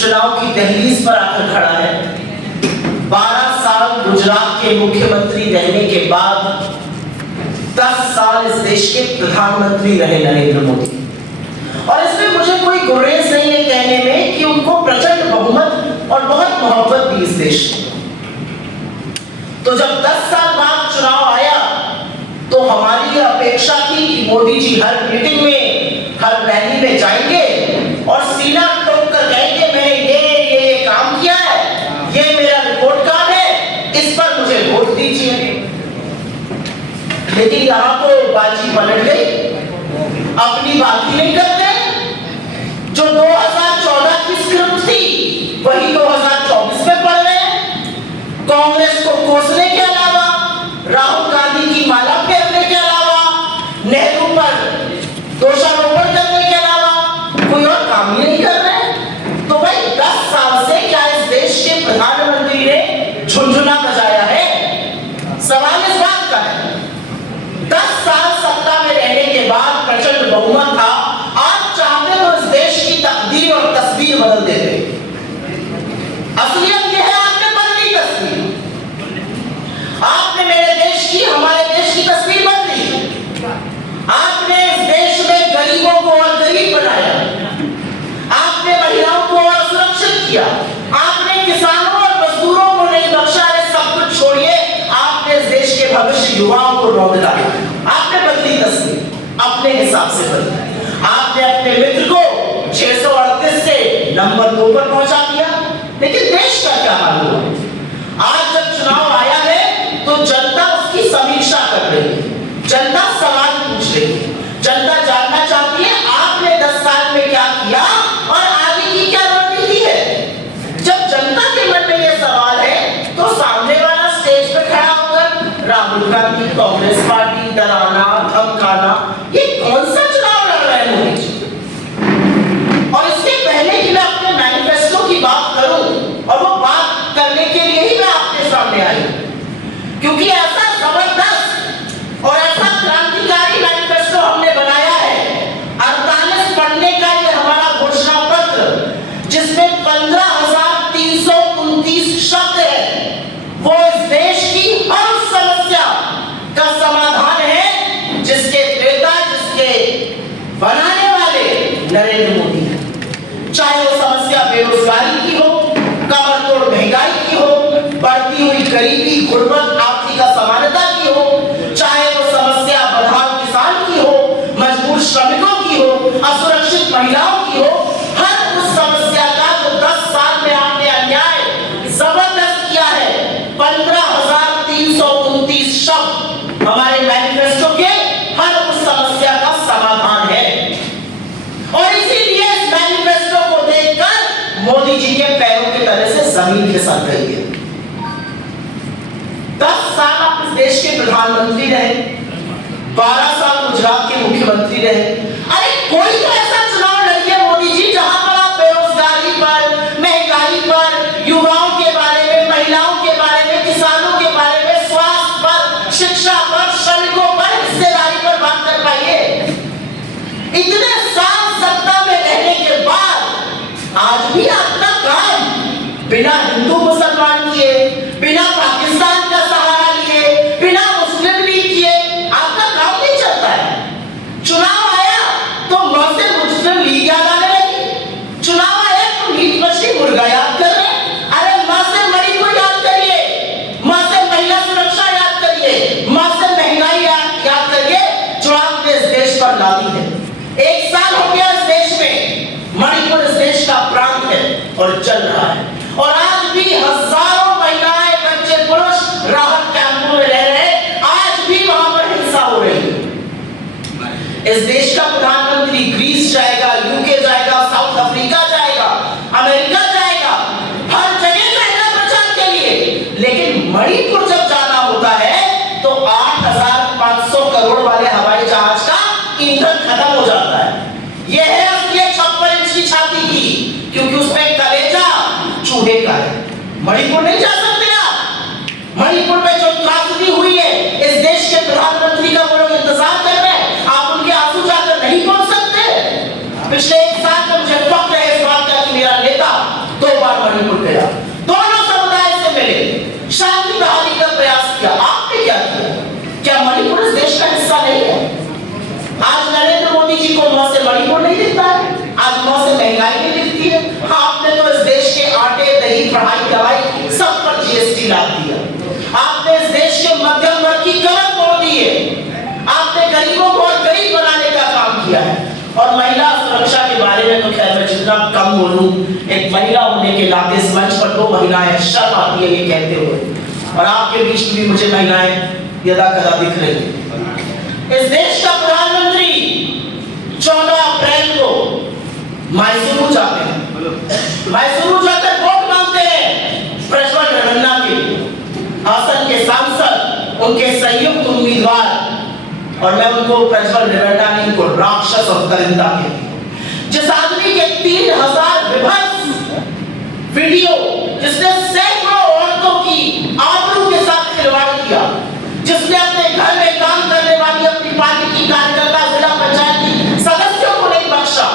चुनाव की दहलीज पर आकर खड़ा है। 12 साल गुजरात के मुख्यमंत्री रहने के बाद 10 साल इस देश के प्रधानमंत्री रहे नरेंद्र मोदी, और इसमें मुझे कोई गुरेज नहीं है कहने में कि उनको प्रचंड बहुमत और बहुत मोहब्बत दी इस देश ने। तो जब 10 साल बाद चुनाव आया तो हमारी ये अपेक्षा थी कि मोदी जी हर मीटिंग में, हर रैली में जाएंगे और सीना ठोक कर कहेंगे मैंने ये काम किया है, ये मेरा रिपोर्ट कार्ड है, इस पर मुझे वोट दीजिए। लेकिन यहाँ तो बाजी पलट गई, अपनी बात ही नहीं करते। जो 2014 की स्क्रिप्ट थी वही 2024 में पढ़ रहे हैं। कांग्रेस को कोसने के अलावा, राहुल गांधी की माला फेरने के अलावा, नेहरू पर दोषारोपण करने के अलावा कोई और काम ही नहीं कर रहे। तो भाई 10 साल से क्या इस देश के प्रधानमंत्री ने झुनझुना बजाया है? सवाल इस बात का है। 10 साल सत्ता में रहने के बाद प्रचंड बहुमत था, आप चाहते तो इस देश की तकदीर और तस्वीर बदल देते। असलियत यह है आपने बदली तस्वीर, आपने मेरे देश की, हमारे देश की तस्वीर बदली। आपने इस देश में गरीबों को और गरीब बनाया, आपने महिलाओं को और असुरक्षित किया, आपने किसानों और मजदूरों को नहीं बख्शा। सब कुछ छोड़िए, आपने इस देश के भविष्य युवाओं को रौंद डाला। आपने बदली तस्वीर, अपने हिसाब से बदली। आपने अपने मित्र को 638 से नंबर 2 पर पहुंचा दिया, लेकिन देश का क्या हाल हुआ? आज जब चुनाव आया है तो जनता उसकी समीक्षा कर रही है, जनता सवाल पूछ रही है, जनता जानना चाहती है आपने 10 साल में क्या किया और आगे की क्या रणनीति है। जब जनता के मन में यह सवाल है तो सामने वाला स्टेज पर खड़ा होकर राहुल गांधी, कांग्रेस पार्टी डराना, धमकाना, ये कौन सा चुनाव लड़ रहे हैं मोदी जी? और इससे पहले कि मैं अपने मैनिफेस्टो की बात करूं, और वो बात करने के लिए ही मैं आपके सामने आई, क्योंकि ऐसा जबरदस्त और ऐसा क्रांतिकारी मैनिफेस्टो हमने बनाया है। 48 पन्ने का ये हमारा घोषणा पत्र, जिसमें 15,329 शब्द है, वो इस देश की हर समस्या का समाधान है, जिसके क्रेता, जिसके बनाने वाले नरेंद्र मोदी है। चाहे वो समस्या बेरोजगारी की हो, कमर तोड़ महंगाई की हो, बढ़ती हुई गरीबी, गुर्बत, आर्थिक असमानता की हो, चाहे वो समस्या बदहाल किसान की हो, मजबूर श्रमिकों की हो, असुरक्षित महिलाओं की हो, हर उस समस्या का जो 10 साल में आपने अन्याय जबरदस्त किया है, 15,329 शब्द हमारे मैनिफेस्टो के हर उस समस्या का समाधान है। और इसीलिए इस मैनिफेस्टो को देखकर मोदी जी के पैरों के तले से जमीन खिसक गई है। 10 साल आप इस देश के प्रधानमंत्री रहे, 12 साल गुजरात के मुख्यमंत्री रहे। अरे कोई तो ऐसा चुनाव लड़िए मोदी जी जहां पर आप बेरोजगारी पर, महंगाई पर, युवाओं के बारे में, महिलाओं के बारे में, किसानों के बारे में, स्वास्थ्य पर, शिक्षा पर, श्रमिकों पर, हिस्सेदारी पर बात कर पाइए। इतने साल सत्ता में रहने के बाद आज भी आपका काम बिना हिंदू मुसलमान किए, बिना पाकिस्तान का सहारा लिए, बिना मुस्लिम लीग किए आपका काम नहीं चलता है। चुनाव आया तो मौत से मुस्लिम लीग याद आने लगी, चुनाव आया तो मीट मछली मुर्गा याद कर रहे। अरे मां से मणिपुर याद करिए, मां से महिला सुरक्षा याद करिए, मां से महंगाई याद करिए जो आपने इस देश पर ला दी है। 1 साल हो गया इस देश में, मणिपुर इस देश का प्रांत है और चल रहा है, और आज भी हजारों महिलाएं, बच्चे, पुरुष राहत कैंपों में रह रहे हैं, आज भी वहां पर हिंसा हो रही है। इस देश का प्रधानमंत्री ग्रीस जाएगा, यूके जाएगा, साउथ अफ्रीका जाएगा, अमेरिका जाएगा, हर जगह जाएगा प्रचार के लिए, लेकिन मणिपुर जब जाना होता है तो 8,500 करोड़ वाले हवाई जहाज का ईंधन खत्म हो जाता है। यह है असली 56 इंच की छाती की, क्योंकि उसमें कलेजा चूहे का है। मणिपुर नहीं जा सकते आप। मणिपुर में जो त्रासदी हुई है, इस देश के प्रधानमंत्री का वो लोग इंतजार कर रहे हैं, आप उनके आंसू जाकर नहीं पहुंच सकते। पिछले 1 साल में मुझे फख्र है इस बात का कि मेरा नेता और महिला सुरक्षा के बारे में तो खैर मैं जितना कम बोलूं, एक महिला होने के नाते इस मंच पर 2 महिलाएं, शर्म आती है ये कहते हुए, और आपके बीच में भी मुझे महिलाएं यदा कदा दिख रही हैं। इस देश का प्रधानमंत्री 14 अप्रैल को मैसूरू जाते हैं, मैसूरू जाकर वोट मांगते हैं प्रज्वल रेवन्ना के, हासन के सांसद, उनके संयुक्त उम्मीदवार, और मैं उनको प्रज्वल रेवन्ना नहीं, उनको राक्षस और दरिंदा कहती। जिस आदमी के 3000 विभत्स वीडियो, जिसने सैकड़ों औरतों की आबरू के साथ खिलवाड़ किया, जिसने अपने घर में काम करने वाली अपनी पार्टी की कार्यकर्ता, जिला पंचायत की सदस्यों को नहीं बख्शा,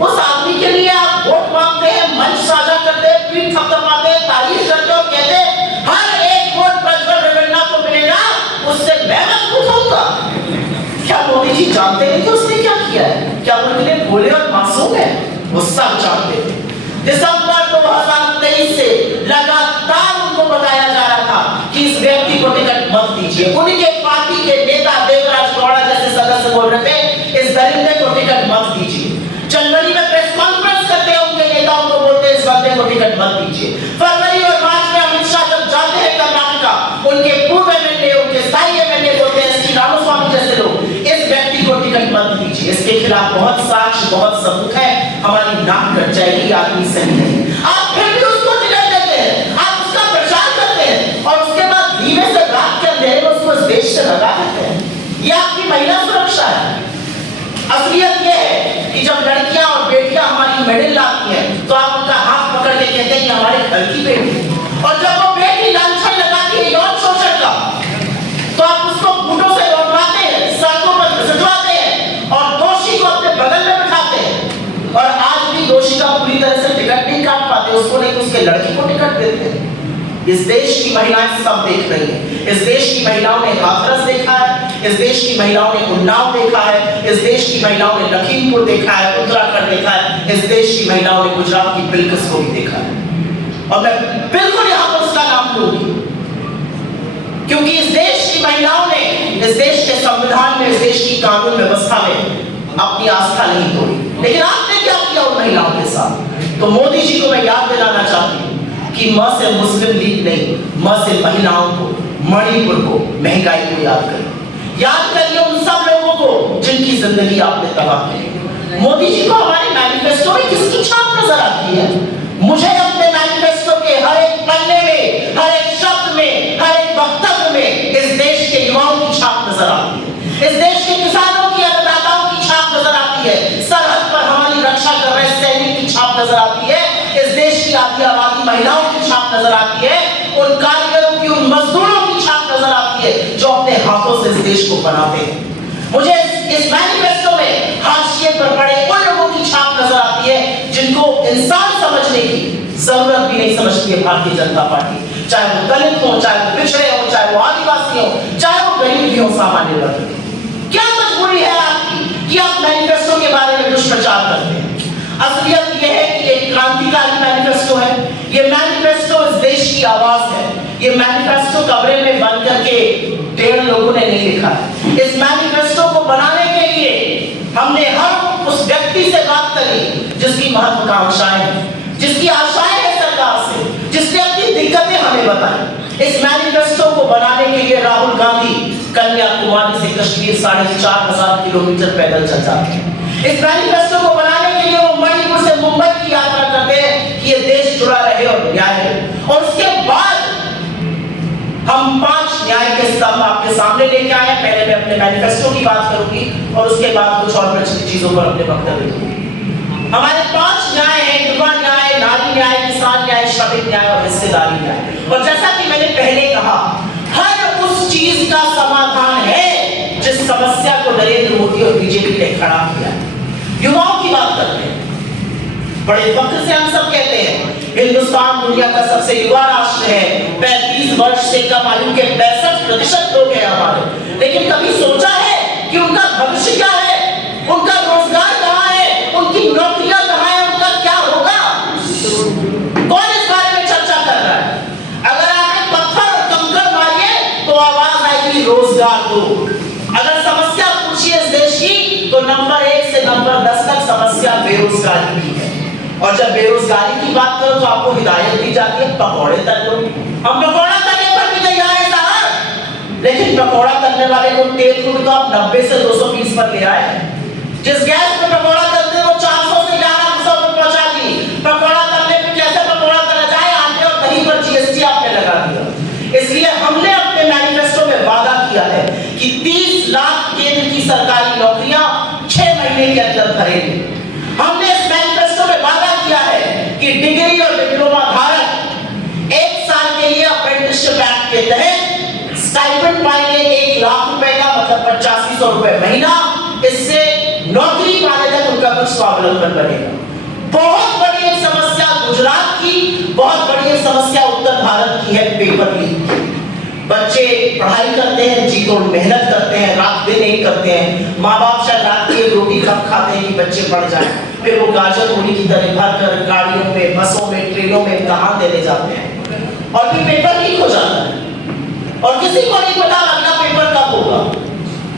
उस आदमी के लिए आप वोट मांगते हैं, मंच साझा करते हैं, पीठ थपथपाते हैं, तारीफ करते हो, कहते हैं हर एक वोट प्रज्वल रेवन्ना को मिलेगा, उससे मैं मजबूत होऊंगा। क्या मोदी जी जानते नहीं कि उसने क्या किया है? क्या उनके लिए भोले और मासूम है? वो सब जानते थे। दिसंबर 2023 से लगातार उनको बताया जा रहा था कि इस व्यक्ति को टिकट मत दीजिए। उनके पार्टी के नेता देवराज गौड़ा जैसे सदस्य बोल रहे थे इस दरिंदे को टिकट मत दीजिए। जनवरी में प्रेस कॉन्फ्रेंस करते हैं, उनके नेताओं को बोलते हैं इस बंदे को टिकट मत दीजिए। फरवरी और मार्च में अमित शाह जब जाते हैं कर्नाटका, उनके पूर्व एमएलए, उनके स्थायी एमएलए बोलते हैं श्री रामास्वामी जैसे लोग इस व्यक्ति को टिकट मत दीजिए। इसके खिलाफ बहुत साक्ष्य, बहुत सबूत है, हमारी नाक कट जाएगी, आदमी सही नहीं। आप फिर भी उसको टिकट देते हैं, आप उसका प्रचार करते हैं, और उसके बाद धीमे से रात के अंधेरे में उसको इस देश से भगा देते हैं। ये आपकी महिला सुरक्षा है। असलियत ये है कि जब लड़कियां और बेटियां हमारी मेडल लाती हैं तो आप उनका हाथ पकड़ के कहते हैं कि हमारे घर की बेटी है, और जब वो बेटी लांछन लगाती है यौन शोषण का तो आप उसको घूंटों से लौटवाते हैं, सड़कों पर घसीटवाते हैं और दोषी को अपने बगल में बिठाते हैं। और आज भी दोषी का पूरी तरह से टिकट नहीं काट पाते, उसको नहीं उसके लड़की को टिकट देते हैं। इस देश की महिलाएं सब देख रही हैं। इस देश की महिलाओं ने हाथरस देखा है, इस देश की महिलाओं ने उन्नाव देखा है, इस देश की महिलाओं ने लखीमपुर देखा है, उत्तराखंड देखा है, इस देश की महिलाओं ने गुजरात की बिल्किस को भी देखा है। और मैं बिल्कुल यहाँ पर उसका नाम लूंगी, क्योंकि इस देश की महिलाओं ने इस देश के संविधान में, इस देश की कानून व्यवस्था में अपनी आस्था नहीं तोड़ी। लेकिन आपने क्या किया उन महिलाओं के साथ? तो मोदी जी को मैं याद दिलाना चाहती हूँ कि म से मुस्लिम लीग नहीं, म से महिलाओं को, मणिपुर को, महंगाई को याद करिए। याद करिए उन सब लोगों को जिनकी जिंदगी आपने तबाह की। मोदी जी को हमारे मैनिफेस्टो में किसकी छाप नजर आती है? मुझे अपने मैनिफेस्टो के हर एक पन्ने में, हर एक शब्द में, हर एक वक्तव्य में इस देश के युवाओं की छाप नजर आती है, इस देश के किसानों की, अन्नदाताओं की छाप नजर आती है, सरहद पर हमारी रक्षा कर रहे सैनिक की छाप नजर आती है, इस देश की आधी आबादी महिलाओं की छाप नजर आती है, उन कारीगरों की, उन मजदूरों की छाप नजर आती है जो अपने हाथों से इस देश को बनाते हैं। मुझे इस मैनिफेस्टो में हाशिए पर पड़े उन लोगों की छाप नजर आती है जिनको इंसान समझने की जरूरत भी नहीं समझती है भारतीय जनता पार्टी। चाहे वो दलित हो, चाहे वो पिछड़े हो, चाहे वो आदिवासी हो, चाहे वो गरीब भी हो, सामान्य वर्ग के। क्या मजबूरी है आपकी कि आप मैनिफेस्टो के बारे में दुष्प्रचार करते हैं? असलियत यह है कि ये क्रांतिकारी मैनिफेस्टो है, ये मैनिफेस्टो इस देश की आवाज है, ये मैनिफेस्टो कमरे में बंद करके 1.5 लोगों ने नहीं लिखा है। इस मैनिफेस्टो को बनाने के लिए हमने हर उस व्यक्ति से बात करी जिसकी महत्वाकांक्षाएं हैं, जिसकी आशाएं हैं सरकार से, जिसने अपनी दिक्कतें हमें बताई। इस मैनिफेस्टो को बनाने के लिए राहुल गांधी कन्याकुमारी से कश्मीर 4,500 किलोमीटर पैदल चल जाते हैं। इस मैनिफेस्टो को बनाने के लिए वो मणिपुर से मुंबई की यात्रा करते हैं कि ये देश जुड़ा रहे और न्याय हो। और उसके बाद हम 5 न्याय के स्तंभ आपके सामने लेके आए हैं। पहले मैं अपने मैनिफेस्टो की बात करूंगी और उसके बाद कुछ और प्रचलित चीजों पर अपने वक्तव्य दूंगी। हमारे 5 न्याय हैं: युवा न्याय, नारी न्याय, किसान न्याय, श्रमिक न्याय और हिस्सेदारी न्याय। और जैसा कि मैंने पहले कहा, हर उस चीज का समाधान है जिस समस्या को नरेंद्र मोदी और बीजेपी ने खड़ा किया। युवाओं की बात करते हैं, बड़े फख्र से हम सब कहते हैं हिंदुस्तान दुनिया का सबसे युवा राष्ट्र है। 35 वर्ष से कम आयु के 65% लोग हैं हमारे। लेकिन कभी सोचा है कि उनका भविष्य क्या है, उनका रोजगार कहाँ है, उनकी नौकरियां कहाँ है, उनका क्या होगा? कौन इस बारे में चर्चा कर रहा है? अगर आप एक पत्थर और कंकड़ मारिए तो आवाज आएगी रोजगार दो। अगर समस्या पूछिए इस देश की तो नंबर 1 से नंबर 10 तक समस्या बेरोजगारी की है। और जब बेरोजगारी की बात करो तो आपको हिदायत दी जाती है पकौड़े तल लो। हम पकौड़ा तलने पर भी तैयार है साहब, लेकिन पकौड़ा तलने वाले को तेल को तो आप 90 से 220 पर ले आए। जिस गैस पे पकौड़ा तलते वो 400 से 1100 पर पहुंचा दी। पकौड़ा तलने पे कैसे पकौड़ा तला जाए, आटे और दही पर जीएसटी आपने लगा दिया। इसलिए हमने अपने मैनिफेस्टो में वादा किया है कि 30 लाख केंद्र की सरकारी नौकरियां 6 महीने के अंदर भरेंगे। हमने इस मैनिफेस्टो में वादा किया है कि डिग्री और डिप्लोमा धारक 1 साल के लिए अप्रेंटिसशिप एक्ट के तहत स्टाइपेंड पाएंगे 1 लाख रुपए का, मतलब 8500 रुपए महीना। इससे नौकरी पाने तक उनका कुछ स्वावलंबन बनेगा। बहुत बड़ी एक समस्या गुजरात की, बहुत बड़ी एक समस्या उत्तर भारत की है पेपर लीक। बच्चे पढ़ाई करते हैं, जी तोड़ मेहनत करते हैं, रात दिन एक करते हैं। माँ बाप शायद रात की एक रोटी कम खाते हैं कि बच्चे पढ़ जाएं, फिर वो गाजर मूली की तरह भर कर गाड़ियों में, बसों में, ट्रेनों में इम्तिहान देने जाते हैं और फिर पेपर लीक हो जाता है और किसी को नहीं पता अगला पेपर कब होगा।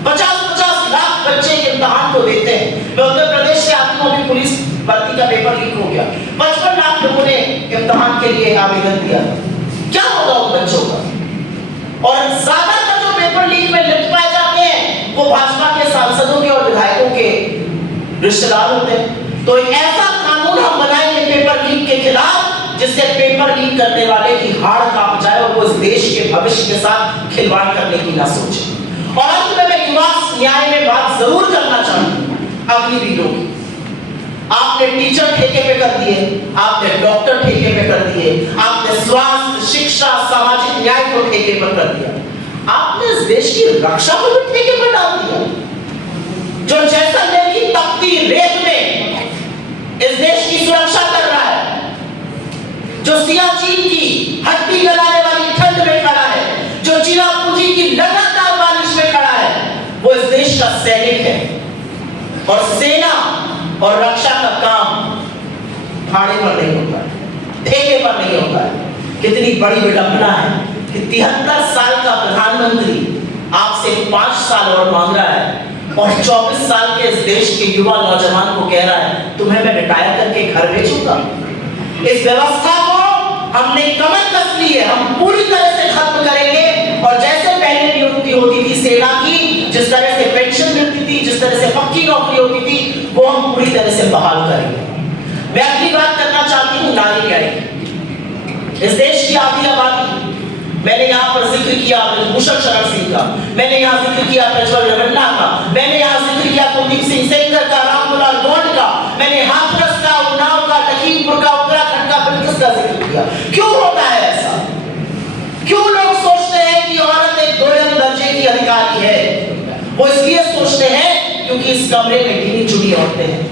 50-50 लाख बच्चे के इम्तिहान तो देते हैं। मैं उत्तर प्रदेश से आती हूँ, अभी पुलिस भर्ती का पेपर लीक हो गया। 55 लाख लोगों ने इम्तिहान के लिए आवेदन दिया। क्या होगा उन बच्चों का? और ज्यादातर जो पेपर लीक में लिप्त पाए जाते हैं वो भाजपा के सांसदों के और विधायकों के रिश्तेदार होते हैं। तो एक ऐसा कानून हम बनाएंगे पेपर लीक के खिलाफ जिससे पेपर लीक करने वाले की हाड़ कांप जाए और वो इस देश के भविष्य के साथ खिलवाड़ करने की ना सोचे। और अंत में मैं युवा न्याय में बात जरूर करना चाहूंगा अग्निवीरों की। आपने टीचर ठेके पे कर दिए, आपने डॉक्टर ठेके पे कर दिए, आपने स्वास्थ्य, शिक्षा, सामाजिक न्याय को ठेके पर कर दिया, आपने इस देश की रक्षा को भी ठेके पर डाल दिया। जो जैसलमेर की तपती रेत में इस देश की सुरक्षा कर रहा है, जो सियाचिन की हड्डी गलाने वाली ठंड में खड़ा है, जो चिरापुंजी की लगातार बारिश में खड़ा है, वो इस देश का सैनिक है। और सेना और रक्षा का काम भाड़े पर नहीं होता है, ठेके पर नहीं होता है। कितनी बड़ी विडंबना है कि 73 साल का प्रधानमंत्री आपसे 5 साल और मांग रहा है और 24 साल के इस देश के युवा नौजवान को कह रहा है तुम्हें मैं रिटायर करके घर भेजूंगा। इस व्यवस्था को हमने कमर कस ली है, हम पूरी तरह से खत्म करेंगे। और जैसे पहले नियुक्ति होती थी सेना की, जिस तरह से पेंशन मिलती थी, जिस तरह से पक्की नौकरी होती थी, वो हम पूरी तरह से बहाल करेंगे। मैं अगली बात करना चाहती हूँ नारी न्याय की। इस देश की आधी आबादी, मैंने यहाँ पर जिक्र किया भूषण शरण सिंह का, मैंने यहाँ जिक्र किया प्रज्वल रेवन्ना का, मैंने यहाँ जिक्र किया कुलदीप सिंह सेंगर का, रामदुलाल गौंड का, मैंने हाथरस का, उन्नाव का, लखीमपुर का, उत्तराखंड का, बिल्किस का जिक्र किया। क्यों होता है ऐसा? क्यों लोग सोचते हैं कि औरत एक दोयम दर्जे की अधिकारी है? वो इसलिए सोचते हैं क्योंकि इस कमरे में गिनी चुनी औरतें हैं।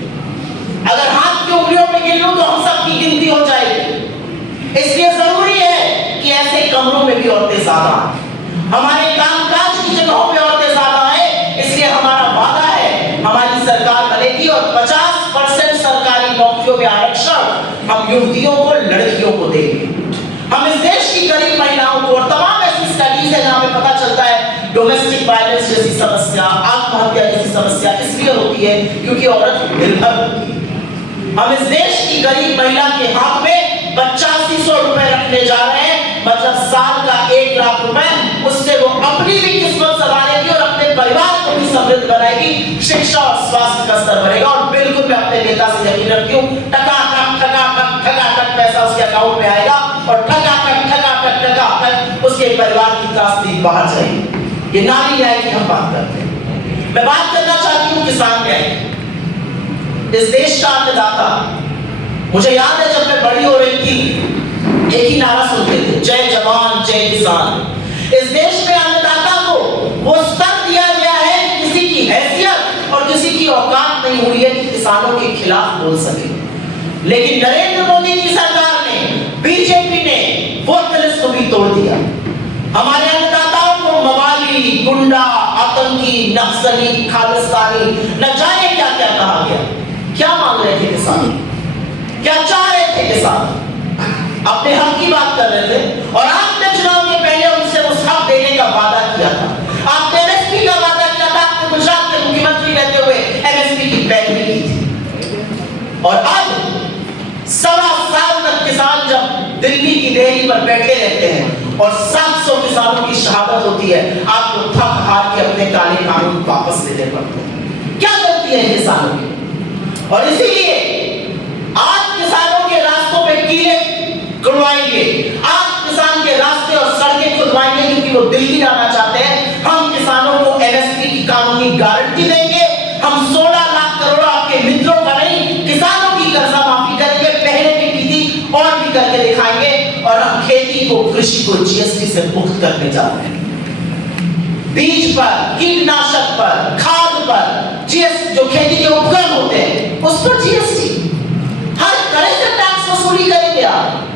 अगर हाथ की उंगलियों पे गिन लूं तो हम सबकी गिनती हो जाएगी। इसलिए जरूरी है कि ऐसे कमरों में भी औरतें ज्यादा हैं, हमारे कामकाज की जगहों पे औरतें ज्यादा हैं। इसलिए हमारा वादा है हमारी सरकार बनेगी और 50% सरकारी नौकरियों में आरक्षण हम युवतियों को, लड़कियों को देंगे। हम इस देश की गरीब महिलाओं को, और तमाम ऐसी स्टडीज है जहां पे पता चलता है डोमेस्टिक वायलेंस जैसी समस्या, आत्महत्या जैसी समस्या इसलिए होती है क्योंकि औरत निर्भर होती है। हम इस देश की गरीब महिला के हाथ में 8500 रुपए रखने जा रहे हैं, मतलब साल का 1 लाख रुपए। उससे वो अपनी भी किस्मत संभालेगी और अपने परिवार को भी समृद्ध बनाएगी, शिक्षा और स्वास्थ्य का स्तर बढ़ेगा। और बिल्कुल मैं अपने नेता से यकीन रखती हूँ, टकाटक पैसा उसके अकाउंट में आएगा और टकाटक उसके परिवार की त्रासदी बाहर जाएगी। ये नारी न्याय की हम बात करते हैं। मैं बात करना चाहती हूँ किसान न्याय। इस देश का अन्नदाता, मुझे याद है जब मैं बड़ी हो रही थी एक ही नारा सुनते थे, जय जवान जय किसान। इस देश में अन्नदाता को वो स्तर दिया गया है कि किसी की हैसियत और किसी की औकात नहीं हुई है कि किसानों के खिलाफ बोल सके। लेकिन नरेंद्र मोदी की सरकार ने, बीजेपी ने वो तिलिस्म भी तोड़ दिया। हमारे अन्नदाताओं को मवाली, गुंडा, आतंकी, नक्सली, खालिस्तानी, न जाने क्या क्या कहा गया। क्या मांग रहे थे किसान? क्या चाह रहे थे किसान? अपने हक की बात कर रहे थे और आपने चुनाव के पहले उनसे उस हक देने का वादा किया था। आपने एमएसपी का वादा किया था। आपने गुजरात के मुख्यमंत्री रहते हुए पर बैठे रहते हैं और 700 किसानों की शहादत होती है, आपको थक हार के अपने काले कानून वापस लेने पड़ते हैं। क्या गलती है किसानों की? और इसीलिए आज किसानों के रास्तों पे कीले खुदवाएंगे, आज किसान के रास्ते और सड़कें खुदवाएंगे, क्योंकि वो दिल्ली जाना चाहते हैं। हम किसानों को एमएसपी की कानूनी गारंटी देंगे, हम 16 लाख करोड़ आपके मित्रों का नहीं, किसानों की कर्जा माफी करेंगे, पहले भी की थी और भी करके दिखाएंगे। और हम खेती को, कृषि को जीएसटी से मुक्त करने जा रहे हैं। बीज पर, कीटनाशक पर, खाद पर जीएसटी, जो खेती के उपकरण होते हैं उस पर जीएसटी, हर तरह से टैक्स वसूली करेंगे आप।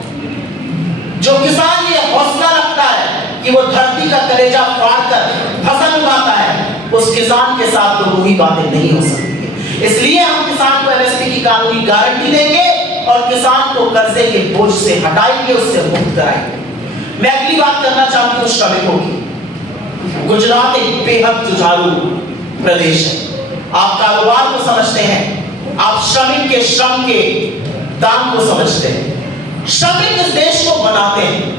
जो किसान ये हौसला रखता है कि वो धरती का कलेजा फाड़कर फसल उगाता है, उस किसान के साथ तो वही बातें नहीं हो सकती। इसलिए हम किसान को एमएसपी की कानूनी गारंटी देंगे और किसान को कर्जे के बोझ से हटाएंगे, उससे मुक्त कराएंगे। मैं अगली बात करना चाहती हूं श्रमिकों की। गुजरात एक बेहद जुझारू प्रदेश है। आप कारोबार को समझते हैं, आप श्रमिक के श्रम के दाम को समझते हैं। श्रमिक इस देश को बनाते हैं।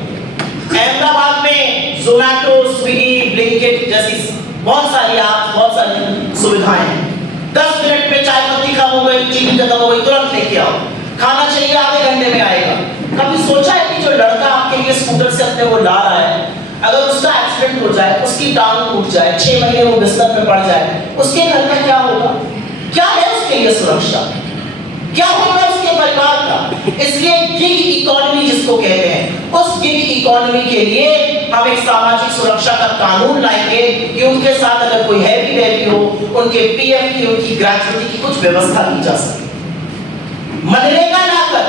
अहमदाबाद में जोमैटो, स्विगी, ब्लिंकिट जैसी बहुत सारी ऐप, बहुत सारी सुविधाएं हैं। 10 मिनट में चाय पत्ती खत्म हो गई, चीनी खत्म हो गई, तुरंत लेके आओ। खाना चाहिए आधे घंटे में आएगा। कभी सोचा है कि जो लड़का आपके लिए स्कूटर से अपने वो ला रहा है, अगर उसका एक्सीडेंट हो जाए, उसकी टांग टूट जाए, 6 महीने वो बिस्तर पे पड़ जाए, उसके घर में क्या होगा? क्या है उसके लिए सुरक्षा? क्या होगा उसके परिवार का? इसलिए गिग इकोनॉमी जिसको कहते हैं, उस गिग इकोनॉमी के लिए हम एक सामाजिक सुरक्षा का कानून लाएंगे कि उनके साथ अगर कोई हैवी बेबी हो, उनके पीएफ की, उनकी ग्रेजुटी की कुछ व्यवस्था की जा सके। मनरेगा लाकर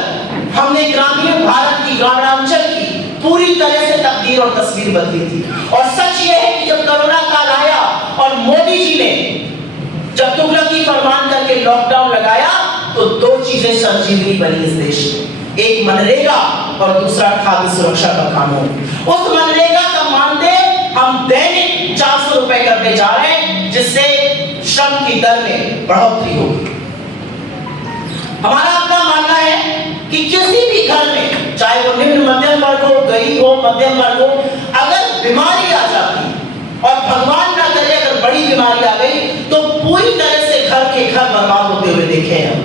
हमने ग्रामीण भारत की, ग्रामीणांचल की पूरी तरह से तकदीर और तस्वीर बदली थी। और सच ये है कि जब कोरोना काल आया और मोदी जी ने जब तुगलकी फरमान करके लॉकडाउन लगाया, तो 2 चीजें संजीवनी बनी इस देश में, एक मनरेगा और दूसरा खाद्य सुरक्षा का कानून। उस मनरेगा का मानदेय हम दैनिक 400 रुपए करने जा रहे हैं, जिससे श्रम की दर में बढ़ोतरी होगी। हमारा अपना मानना है कि किसी भी घर में, चाहे वो निम्न मध्यम वर्ग हो, गरीब हो, मध्यम वर्ग हो, अगर बीमारी आ जाती और भगवान ना करे अगर बड़ी बीमारी आ गई, तो पूरी तरह से घर के घर बर्बाद होते हुए देखे हैं हम।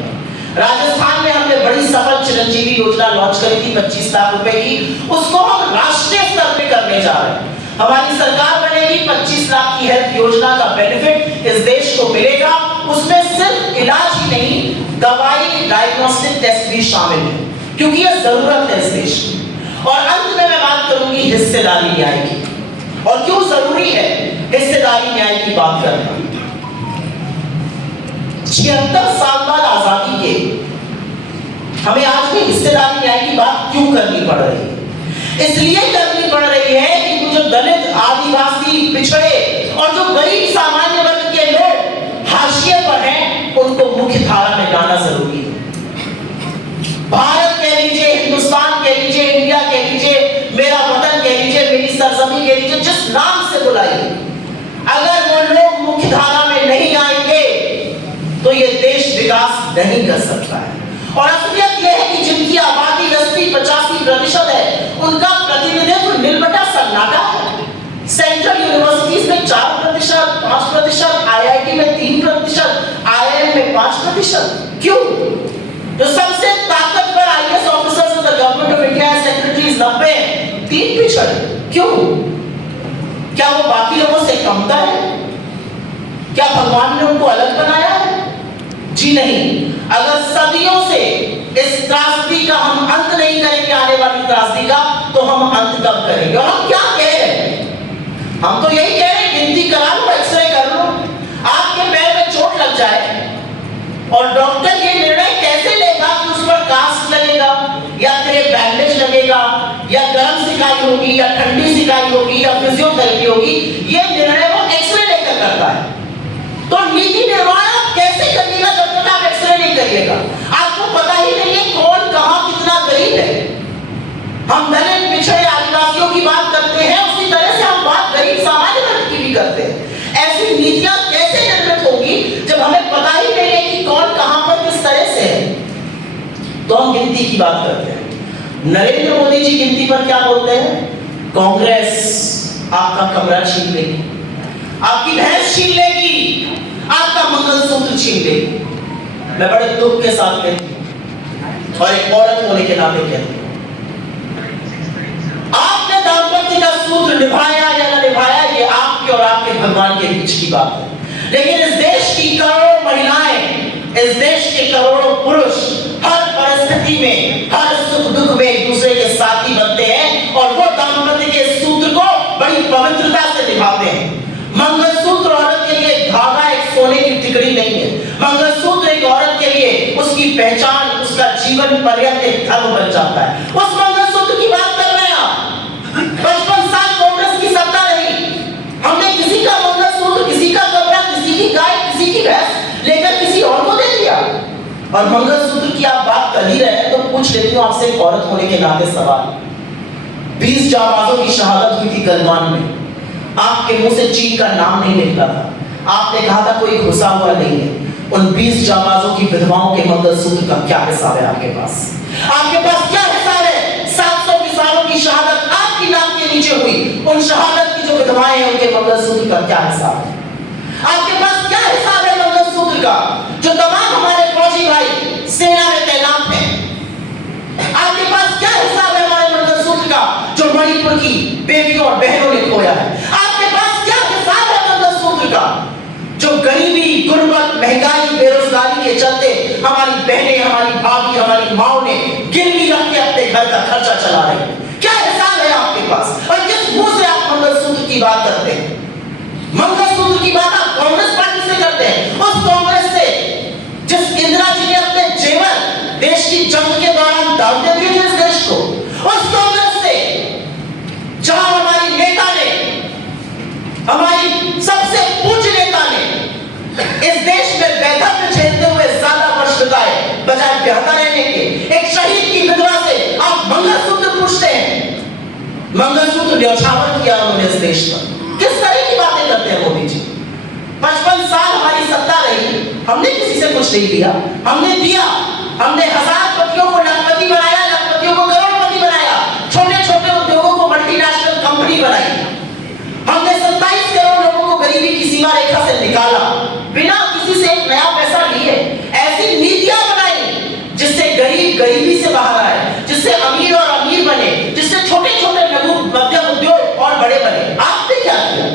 राजस्थान में हमने बड़ी सफल चिरंजीवी योजना लॉन्च करी थी 25 लाख रुपए की, उसको हम राष्ट्रीय स्तर पे करने जा रहे हैं। हमारी सरकार बनेगी, 25 लाख की हेल्थ योजना का बेनिफिट इस देश को मिलेगा। उसमें सिर्फ इलाज ही नहीं, दवाई, डायग्नोस्टिक टेस्ट भी शामिल है, क्योंकि यह जरूरत है इस देश की। और अंत में मैं बात करूंगी हिस्सेदारी न्याय की, और क्यों जरूरी है हिस्सेदारी न्याय की बात करना। 76 साल बाद आजादी के हमें आज भी हिस्सेदारी न्याय की बात क्यों करनी पड़ रही है? इसलिए करनी पड़ रही है कि जो दलित, आदिवासी, पिछड़े और जो गरीब सामान्य वर्ग के लोग हाशिए पर हैं, उनको मुख्य धारा में लाना जरूरी है। भारत कह लीजिए, हिंदुस्तान कह लीजिए, इंडिया कह लीजिए, मेरा वतन कह लीजिए, मेरी सरजमी कह लीजिए, जिस नाम से बुलाइए, अगर वो लोग मुख्य धारा में नहीं आएंगे तो ये देश विकास नहीं कर सकता है। और असलियत यह है कि जिनकी आबादी 80-85% है, उनका प्रतिनिधित्व नीलबटा सन्नाटा है। सेंट्रल यूनिवर्सिटीज में 4%, 5%, आईआईटी में 3%, आईआईएम में 5%। क्यों? जो सबसे ताकतवर IAS officers of the government of India secretaries 90, 3%। क्यों? क्या वो बाकी लोगों से कमता है? क्या भगवान ने उनको अलग बनाया है? जी नहीं। अगर सदियों से इस त्रासदी का हम अंत नहीं करेंगे, आने वाली त्रासदी का, तो हम अंत कब करेंगे? और हम क्या कह रहे हैं? हम तो यही कह रहे हैं, गिनती करा लो, एक्सरे कर लो। आपके पैर में चोट लग जाए और डॉक्टर ये निर्णय कैसे लेगा कि उस पर कास्ट लगेगा या फिर बैंडेज लगेगा या गर्म सिकाई होगी या ठंडी सिकाई होगी या फिजियोथेरेपी होगी? ये निर्णय वो एक्सरे लेकर करता है। तो नीति निर्माण कैसे करिएगा जब तक आप एक्सरे नहीं करिएगा? आपको पता ही नहीं है कौन कहां कितना गरीब है। हम दलित, पिछड़े, आदिवासियों की बात करते हैं, उसी तरह से हम बात गरीब सामान्य वर्ग की भी करते हैं। ऐसी नीतियां कैसे निर्मित होगी जब हमें पता ही नहीं है कि कौन कहां पर किस तरह से है? तो हम गिनती की बात करते हैं। नरेंद्र मोदी जी गिनती पर क्या बोलते हैं? कांग्रेस आपका कमरा छीन लेगी, आपकी भैंस छीन लेगी, आपका मंगलसूत्र छीन लेगी। मैं बड़े दुख के साथ कहती हूं और एक औरत होने के नाते कहती हूं, आपने दाम्पत्य का सूत्र निभाया या न निभाया, ये आपके और आपके भगवान के बीच की बात है। लेकिन इस देश की करोड़ों महिलाएं, इस देश के करोड़ों पुरुष हर परिस्थिति में, हर सुख दुख में एक दूसरे के साथी बनते हैं और वो दाम्पत्य के सूत्र को बड़ी पवित्रता से निभाते हैं। मंगलसूत्र औरत के लिए धागा एक सोने की टिकड़ी नहीं है। मंगलसूत्र एक औरत के लिए उसकी पहचान, उसका जीवन पर्यंत एक धर्म बन जाता है। उस मंगलसूत्र की बात कर रहे हैं आप। 55 साल कांग्रेस की सत्ता रही, हमने किसी का मंगलसूत्र, किसी का कपड़ा, किसी की गाय, किसी की भैंस लेकर किसी और को दे दिया। और मंगलसूत्र की आप बात कर ही रहे हैं तो पूछ लेती हूँ आपसे एक औरत होने के नाते सवाल। 20 जाबाजों की शहादत हुई थी गलवान में, आपके मुंह से चीन का नाम नहीं निकला था, आपने कहा था कोई घुसा हुआ नहीं है। उन 20 जाबाजों की विधवाओं के मंगलसूत्र का क्या हिसाब है आपके पास? आपके पास क्या हिसाब है? 700 किसानों की शहादत आपकी नाम के नीचे हुई, उन शहादत की जो विधवाएं हैं उनके मंगलसूत्र का क्या हिसाब है? आपके पास क्या हिसाब है मंगलसूत्र का, जो तमाम हमारे फौजी भाई सेना में तैनात हैं? आपके पास क्या हिसाब है हमारे मंगलसूत्र का, जो मणिपुर की बेटियों और बहनों ने खोया है? आपके पास क्या हिसाब है मंगलसूत्र का, जो गरीबी, गुर्बत, महंगाई, बेरोजगारी के चलते हमारी बहनें, हमारी भाभी, हमारी माओ ने गिरवी रख के अपने घर का खर्चा चला रही है? क्या हिसाब है आपके पास? और किस मुंह से आप मंगलसूत्र की बात करते हैं? मंगलसूत्र की बात आप कांग्रेस पार्टी से करते हैं, उस कांग्रेस से जिस इंदिरा जी ने अपने जेवर देश की जंग के दौरान दान दे दिए थे इस देश को, उस कांग्रेस से जहां हमारी नेता ने, हमारी सबसे पूज्य नेता ने इस देश में वैधव्य झेलते हुए ज्यादा वर्ष बिताए, बजाय बेहतर रहने के एक शहीद की विधवा से आप मंगलसूत्र पूछते हैं। मंगलसूत्र न्यौछावर किया उन्होंने इस देश पर। किस तरह की बातें करते हैं मोदी जी? 55 साल हमारी सत्ता रही, हमने किसी से कुछ नहीं लिया, हमने दिया, हमने हजारपतियों को लखपति बनाया, लखपतियों को करोड़पति बनाया, छोटे छोटे उद्योगों को मल्टीनेशनल कंपनी बनाई, हमने 27 करोड़ लोगों को गरीबी की सीमा रेखा से निकाला, बिना किसी से एक नया पैसा लिए। ऐसी नीतियां बनाई जिससे गरीब गरीबी से बाहर आए, जिससे अमीर और अमीर बने, जिससे छोटे छोटे लघु मध्यम उद्योग और बड़े बने। आपने क्या किया?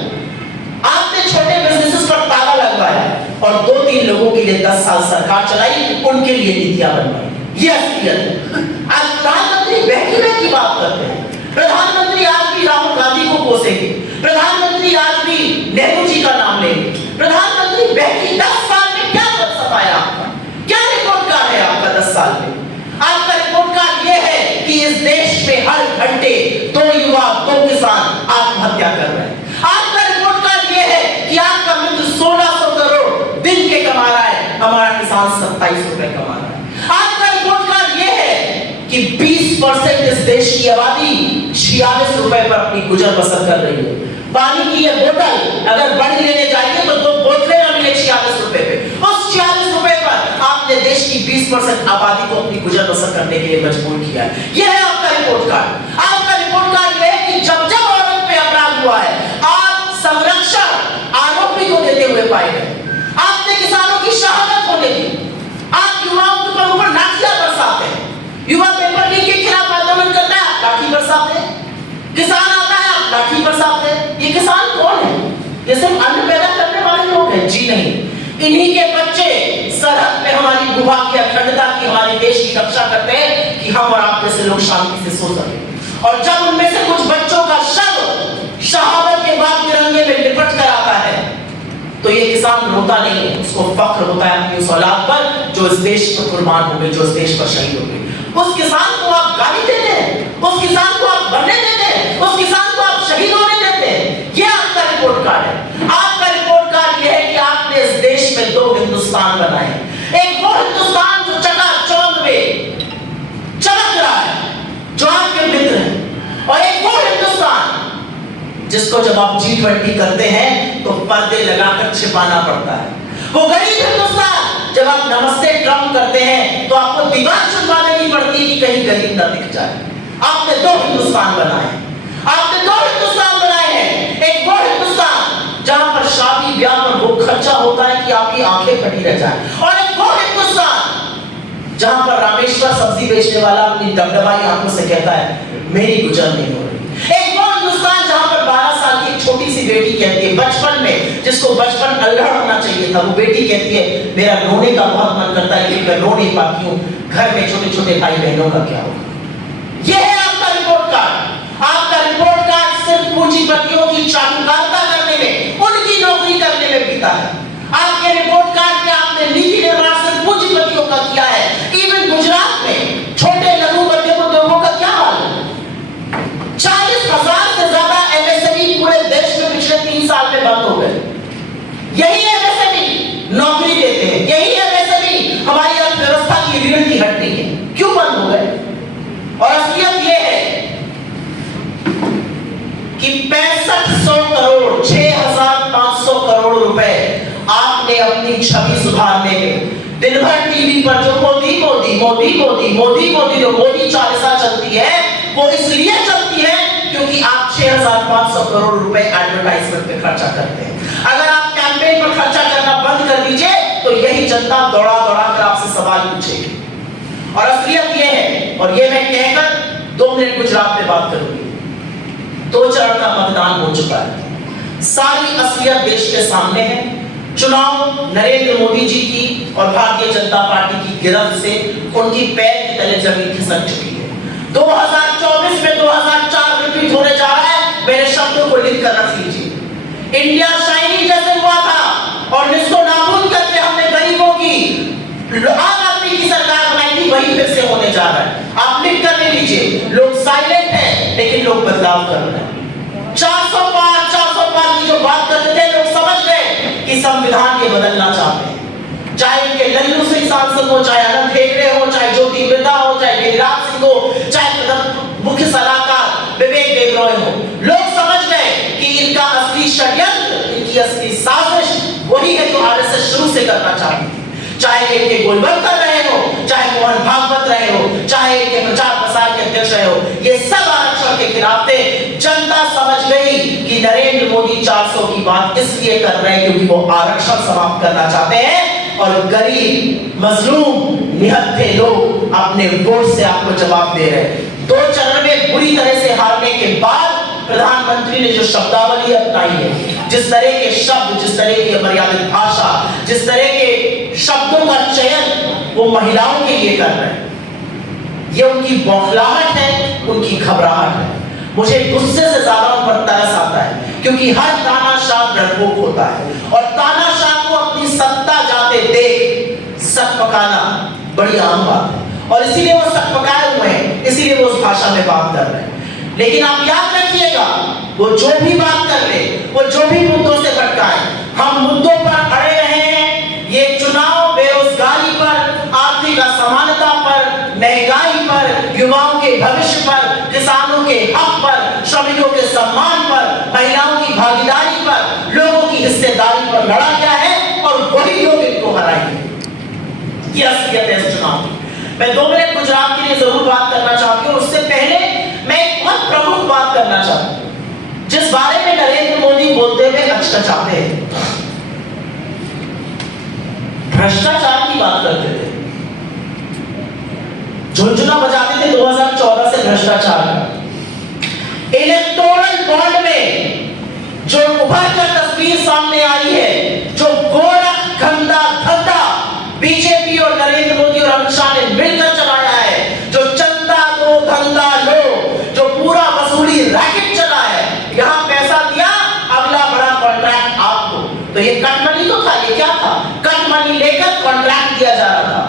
आपने छोटे बिजनेसेस पर ताला लगवाया और 2-3 लोगों के लिए 10 साल सरकार चलाई, उनके लिए नीतियां बनवाई। ये असलियत है। आज प्रधानमंत्री बहकी की बात करते हैं, प्रधानमंत्री आज भी राहुल गांधी को कोसेंगे, प्रधानमंत्री आज भी नेहरू जी का नाम लेंगे, प्रधानमंत्री बहकी 10 साल में क्या फलसफा है आपका? क्या रिपोर्ट कार्ड है आपका 10 साल में? आपका रिपोर्ट कार्ड ये है कि इस देश में हर घंटे 2 युवा, 2 किसान आत्महत्या कर रहे हैं। आपका रिपोर्ट कार्ड ये है कि आपका मित्र 1600 करोड़ दिन के कमा रहा है, हमारा किसान 27 रुपए कमा रहा है। आपका रिपोर्ट कार्ड ये है कि 20% इस देश की आबादी 46 रुपए पर अपनी गुजर बसर कर रही है। पानी की ये बोतल अगर बड़ी लेने जाइए तो 2 बोतलें मिले 46 रुपए पे। उस 46 रुपए पर आपने देश की 20% आबादी को अपनी गुजर बसर करने के लिए मजबूर किया है। यह है आपका रिपोर्ट कार्ड। आपका रिपोर्ट कार्ड यह है कि जब जब औरत पे अपराध हुआ है, आप संरक्षण आरोपी को देते हुए पाए गए। आपने किसानों की शहादत होने दी, आप युवाओं के ऊपर लाठियां बरसाते हैं। युवा पेपर लीक के खिलाफ आंदोलन करता है, आप लाठी बरसाते हैं। किसान आता है, आप लाठी बरसाते हैं। ये किसान कौन है? ये सिर्फ अन्न पैदा करने वाले लोग हैं? जी नहीं, इन्हीं के बच्चे सरहद पे हमारी भूभा की अखंडता की, हमारे देश की रक्षा करते हैं कि हम और आप जैसे लोग शांति से सो सकें। और जब उनमें से कुछ बच्चों का शव शहादत के बाद तिरंगे में लिपट कर आता है तो ये किसान रोता नहीं है, उसको फख्र होता है अपनी उस औलाद पर जो इस देश पर कुर्बान हो गई, जो इस देश पर शहीद हो गई। उस किसान को आप गाली देते हैं, उस किसान को आप मरने देते हैं, उस किसान को आप शहीद होने देते हैं। ये आपका रिपोर्ट कार्ड है। आपका रिपोर्ट कार्ड ये है कि आपने इस देश में 2 हिंदुस्तान बनाए। एक वो हिंदुस्तान जो चकाचौंध में चमक रहा है, जो आपके मित्र हैं, और एक वो हिंदुस्तान जिसको जब आप G20 करते हैं तो पर्दे लगाकर छिपाना पड़ता है। वो गरीब हिंदुस्तान जब आप नमस्ते ट्रम्प करते हैं तो आपको दीवार छुपा देनी पड़ती है कि कहीं गरीब ना दिख जाए। आपने दो हिंदुस्तान बनाए, आपने दो हिंदुस्तान बनाए हैं। एक वो हिंदुस्तान जहां पर शादी ब्याह पर वो खर्चा होता है कि आपकी आंखें फटी रह जाए, और एक वो हिंदुस्तान जहां पर रामेश्वर सब्जी बेचने वाला अपनी दबदबाई आंखों से कहता है मेरी गुजर नहीं हो रही। एक वो हिंदुस्तान जहां पर 12 साल की एक छोटी सी बेटी कहती है, बचपन में जिसको बचपन अल्लाह होना चाहिए था, वो बेटी कहती है मेरा रोने का बहुत मन करता है लेकिन मैं रो नहीं पाती हूँ, घर में छोटे छोटे भाई बहनों का क्या होगा। यह है आपका रिपोर्ट कार्ड। आपका रिपोर्ट कार्ड सिर्फ पूंजीपतियों की चाटुकारिता करने में, उनकी नौकरी करने में बीता है। आपके रिपोर्ट कार्ड में आपने नीति निर्माण सिर्फ पूंजीपतियों का किया है। इवन गुजरात में छोटे लघु मध्यम उद्योगों का क्या हाल है? 40,000 से ज्यादा एमएसएमई पूरे देश में पिछले 3 साल में बंद हो गए। यही एमएसएमई नौकरी देते हैं, यही एमएसएमई हमारी अर्थव्यवस्था की रीढ़ की हड्डी है। क्यों बंद हो गए? और असलियत यह है कि 6500 करोड़ 6,500 करोड़ रुपए आपने अपनी छवि सुधारने में दिन भर टीवी पर जो मोदी मोदी मोदी मोदी मोदी मोदी जो मोदी चालीसा चलती है वो इसलिए चलती है क्योंकि आप 6,500 करोड़ रुपए एडवर्टाइजमेंट पे खर्चा करते हैं। अगर आप कैंपेन पर खर्चा करना बंद कर दीजिए तो यही जनता दौड़ा दौड़ा कर आपसे सवाल पूछेगी। और असलियत यह है, और ये मैं कहकर 2 मिनट गुजरात में बात करूंगी। 2 चरण का मतदान हो चुका है, सारी असलियत देश के सामने है। चुनाव नरेंद्र मोदी जी की और भारतीय जनता पार्टी की गिरफ्त से उनकी पैर के तले जमीन खिसक चुकी है। 2024 में 2004 रिपीट होने जा रहा है। मेरे शब्दों को लिख कर रख लीजिए। इंडिया शाइनी जैसे हुआ था और जिसको नाबूद करके हमने गरीबों की आम आदमी की सरकार बनाई थी, वही फिर से होने जा रहा है। आप लिख कर ले लीजिए। लोग साइलेंट हैं लेकिन लोग बदलाव कर रहे हैं। 400 पार की जो बात करते थे लोग समझ गए कि संविधान ये बदलना चाहते हैं। चाहे इनके लल्लू सिंह सांसद हो, चाहे अनंत हेगड़े हो, चाहे ज्योति बिरला हो, चाहे गिरिराज सिंह हो, चाहे मुख्य सलाहकार विवेक देबरॉय हो, लोग समझ गए कि इनका असली षड्यंत्र, इनकी असली साजिश वही है जो आरएसएस शुरू से करना चाहती थी। चाहे इनके गोलवलकर रहे हो, चाहे मोहन भागवत रहे हो, चाहे इनके प्रचार प्रसार के अध्यक्ष रहे हो, ये सब आरक्षण के खिलाफ थे। जनता समझ गई कि नरेंद्र मोदी 400 की बात इसलिए कर रहे हैं क्योंकि वो आरक्षण समाप्त करना चाहते हैं और गरीब मजलूम निहत्थे लोग अपने वोट से आपको जवाब दे रहे हैं। 2 चरण में बुरी तरह से हारने के बाद प्रधानमंत्री ने जो शब्दावली अपनाई है, जिस तरह के शब्द, जिस तरह की मर्यादित भाषा, जिस तरह के शब्दों का चयन वो महिलाओं के लिए कर रहे हैं, ये उनकी बौखलाहट है, उनकी घबराहट है। मुझे गुस्से से ज्यादा उन पर तरस आता है क्योंकि हर तानाशाह डरपोक होता है और तानाशाह को अपनी सत्ता जाते देख सक पकाना बड़ी आम बात है और इसीलिए वो सक पकाए हुए हैं, इसीलिए वो उस भाषा में बात कर रहे हैं। लेकिन आप याद रखिएगा, वो जो भी बात कर ले, वो जो भी मुद्दों से भटकाए, हम मुद्दों पर अड़े रहे हैं। ये चुनाव बेरोजगारी पर, आर्थिक असमानता पर, महंगाई पर, युवाओं के भविष्य पर, किसानों के हक पर, श्रमिकों के सम्मान पर, महिलाओं की भागीदारी पर, लोगों की हिस्सेदारी पर लड़ा गया है और वही लोग इनको हराएंगे। ये असलियत है इस चुनाव की। मैं 2 मिनट गुजरात के लिए जरूर बात करना चाहती हूँ। उससे पहले मैं एक बहुत प्रमुख बात करना चाहती हूँ जिस बारे में नरेंद्र मोदी बोलते हुए हचकचाते हैं। भ्रष्टाचार की बात करते थे, झुंझुना बजाते थे 2014 से भ्रष्टाचार का। इलेक्टोरल बॉन्ड में जो उभर कर तस्वीर सामने आई है, जो गोरख गंदा धंधा बीजेपी और नरेंद्र मोदी और अमित शाह ने मिलकर चलाया है, जो चंदा दो धंधा लो, जो पूरा वसूली रैकेट चला है, यहां पैसा दिया अगला बड़ा कॉन्ट्रैक्ट आपको। तो ये कट मनी तो था, ये क्या था? कट मनी लेकर कॉन्ट्रैक्ट दिया जा रहा था।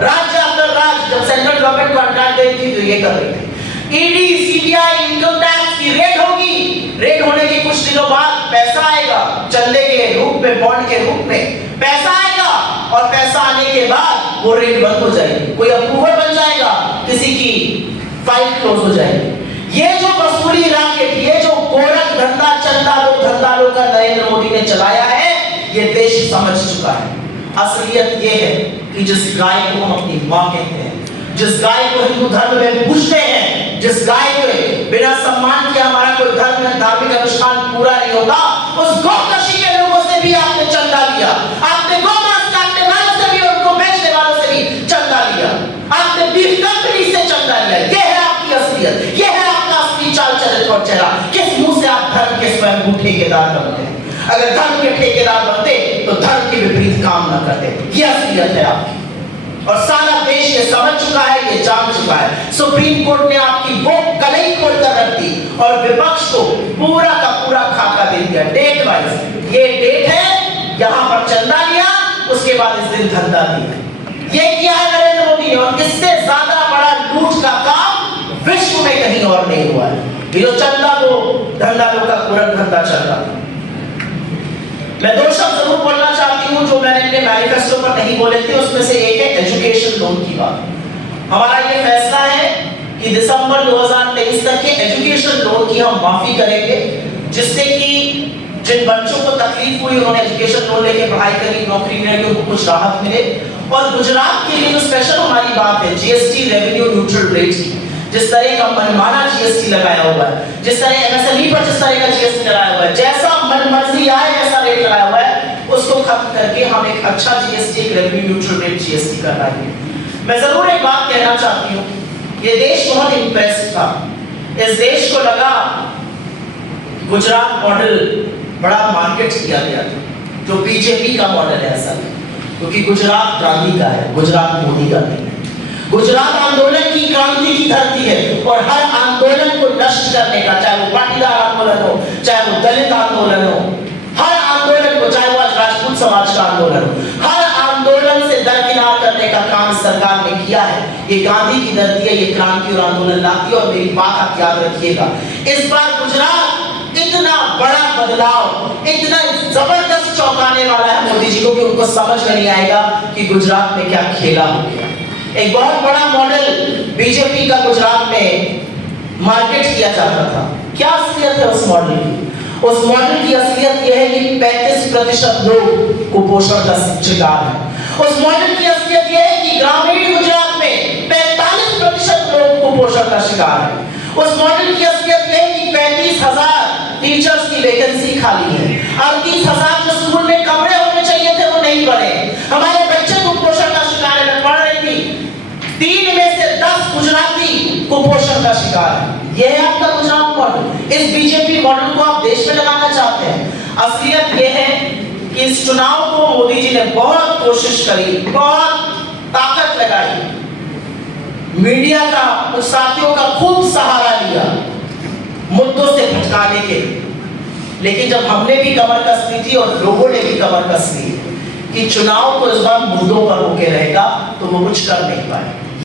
राज्य अंदर राज्य जब सेंट्रल गवर्नमेंट कॉन्ट्रैक्ट देती थी तो ये कर रही थी। ईडी, सीबीआई, इनकम टैक्स की रेड होगी, रेड होने के कुछ दिनों बाद पैसा आएगा, चंदे के रूप में, बॉन्ड के रूप में पैसा आएगा और पैसा आने के बाद वो रेड बंद हो जाएगी, कोई अप्रूवल बन जाएगा, किसी की फाइल क्लोज हो जाएगी। ये जो वसूली रैकेट, ये जो गोरख धंधा, चंदा लो धंधा लो का नरेंद्र मोदी ने चलाया है, ये देश समझ चुका है। असलियत ये है कि जिस गाय को हम अपनी मां कहते हैं, जिस गाय को हिंदू धर्म में पूजते हैं, जिस गाय के बिना सम्मान के हमारा कोई धार्मिक अनुष्ठान पूरा नहीं होता, उस गौकशी के लोगों से भी आपने चंदा लिया, आपने गौमांस काटने वालों से भी और उनको बेचने वालों से भी चंदा लिया, आपने बीफ कंपनी से चंदा लिया। ये है आपकी असलियत, ये है आपका असली चाल चरित्र और चेहरा। किस मुंह से आप धर्म के स्वयं ठेकेदार बनते हैं? अगर धर्म के ठेकेदार बनते तो धर्म के विपरीत काम न करते। ये असलियत है आपकी और सारा देश ये समझ चुका है, ये जान चुका है। सुप्रीम कोर्ट ने आपकी वो कलई खोलकर रख दी और विपक्ष को पूरा का पूरा खाका दे दिया डेट वाइज। ये डेट है, यहां पर चंदा लिया, उसके बाद इस दिन धंधा दिया। ये किया है नरेंद्र मोदी ने और इससे ज्यादा बड़ा लूट का काम विश्व में कहीं और नहीं हुआ है। ये जो चंदा दो धंधा लो का पूरा धंधा चल रहा है। मैं दो शब्द जरूर बोलना चाहती हूं जो मैंने अपने मैनिफेस्टो पर नहीं बोले थे। उसमें से एक है एजुकेशन लोन की बात। हमारा ये फैसला है कि दिसंबर 2023 तक के एजुकेशन लोन की हम माफी करेंगे, जिससे कि जिन बच्चों को तकलीफ हुई उन्होंने एजुकेशन लोन लेके पढ़ाई करी, नौकरी नहीं लगी, उनको कुछ राहत मिले। और गुजरात के लिए जो स्पेशल हमारी बात है जीएसटी रेवेन्यू न्यूट्रल रेट की, जिस तरह का मनमाना जीएसटी लगाया हुआ है, जिस तरह एमएसएमई पर जिस तरह का जीएसटी लगाया हुआ है, जैसा मनमर्जी आए ऐसा रेट लगाया हुआ है, उसको खत्म करके हम एक अच्छा जीएसटी, एक रेवेन्यू न्यूट्रल रेट जीएसटी कर रहे हैं। मैं जरूर एक बात कहना चाहती हूँ, ये देश बहुत इंप्रेस्ड था। इस देश को लगा गुजरात मॉडल बड़ा मार्केट किया गया था, जो बीजेपी का मॉडल है असल में, क्योंकि गुजरात गांधी का है, गुजरात मोदी का नहीं है। गुजरात आंदोलन की क्रांति की धरती है और हर आंदोलन को नष्ट करने का, चाहे वो पाटीदार आंदोलन हो, चाहे वो दलित आंदोलन हो, हर आंदोलन को, चाहे वो आज राजपूत समाज का आंदोलन हो, हर आंदोलन से दरकिनार करने का काम सरकार ने किया है। ये गांधी की धरती है, ये क्रांति और आंदोलन लाती है। और मेरी बात आप याद रखिएगा, इस बार गुजरात इतना बड़ा बदलाव, इतना जबरदस्त चौंकाने वाला है मोदी जी को कि उनको समझ में नहीं आएगा कि गुजरात में क्या खेला हो गया। एक बहुत बड़ा मॉडल बीजेपी का गुजरात में मार्केट किया जाता था। क्या असलियत है उस मॉडल की? उस मॉडल की असलियत यह है कि 35% लोग कुपोषण का शिकार है। उस मॉडल की असलियत यह है कि ग्रामीण गुजरात में 45% लोग कुपोषण का शिकार है। उस मॉडल की असलियत यह है कि 35,000 टीचर्स की वैकेंसी खाली है, 38,000 जो स्कूल में कमरे होने चाहिए थे वो नहीं बने। हमारे बच्चे कुपोषण का शिकार है, पढ़ रही थी 3 में से 10 गुजराती कुपोषण का शिकार है। यह है आपका गुजरात मॉडल। इस बीजेपी मॉडल को आप देश में लगाना चाहते हैं। असलियत यह है कि इस चुनाव को मोदी जी ने बहुत कोशिश करी, बहुत ताकत लगाई, मीडिया का, कुछ साथियों का खूब सहारा लिया मुद्दों से भटकाने के, लेकिन जब हमने भी कमर कस ली थी और लोगों ने भी कमर कस ली कि चुनाव तो इस बार मुद्दों पर होके रहेगा, तो वो कुछ कर नहीं पाए।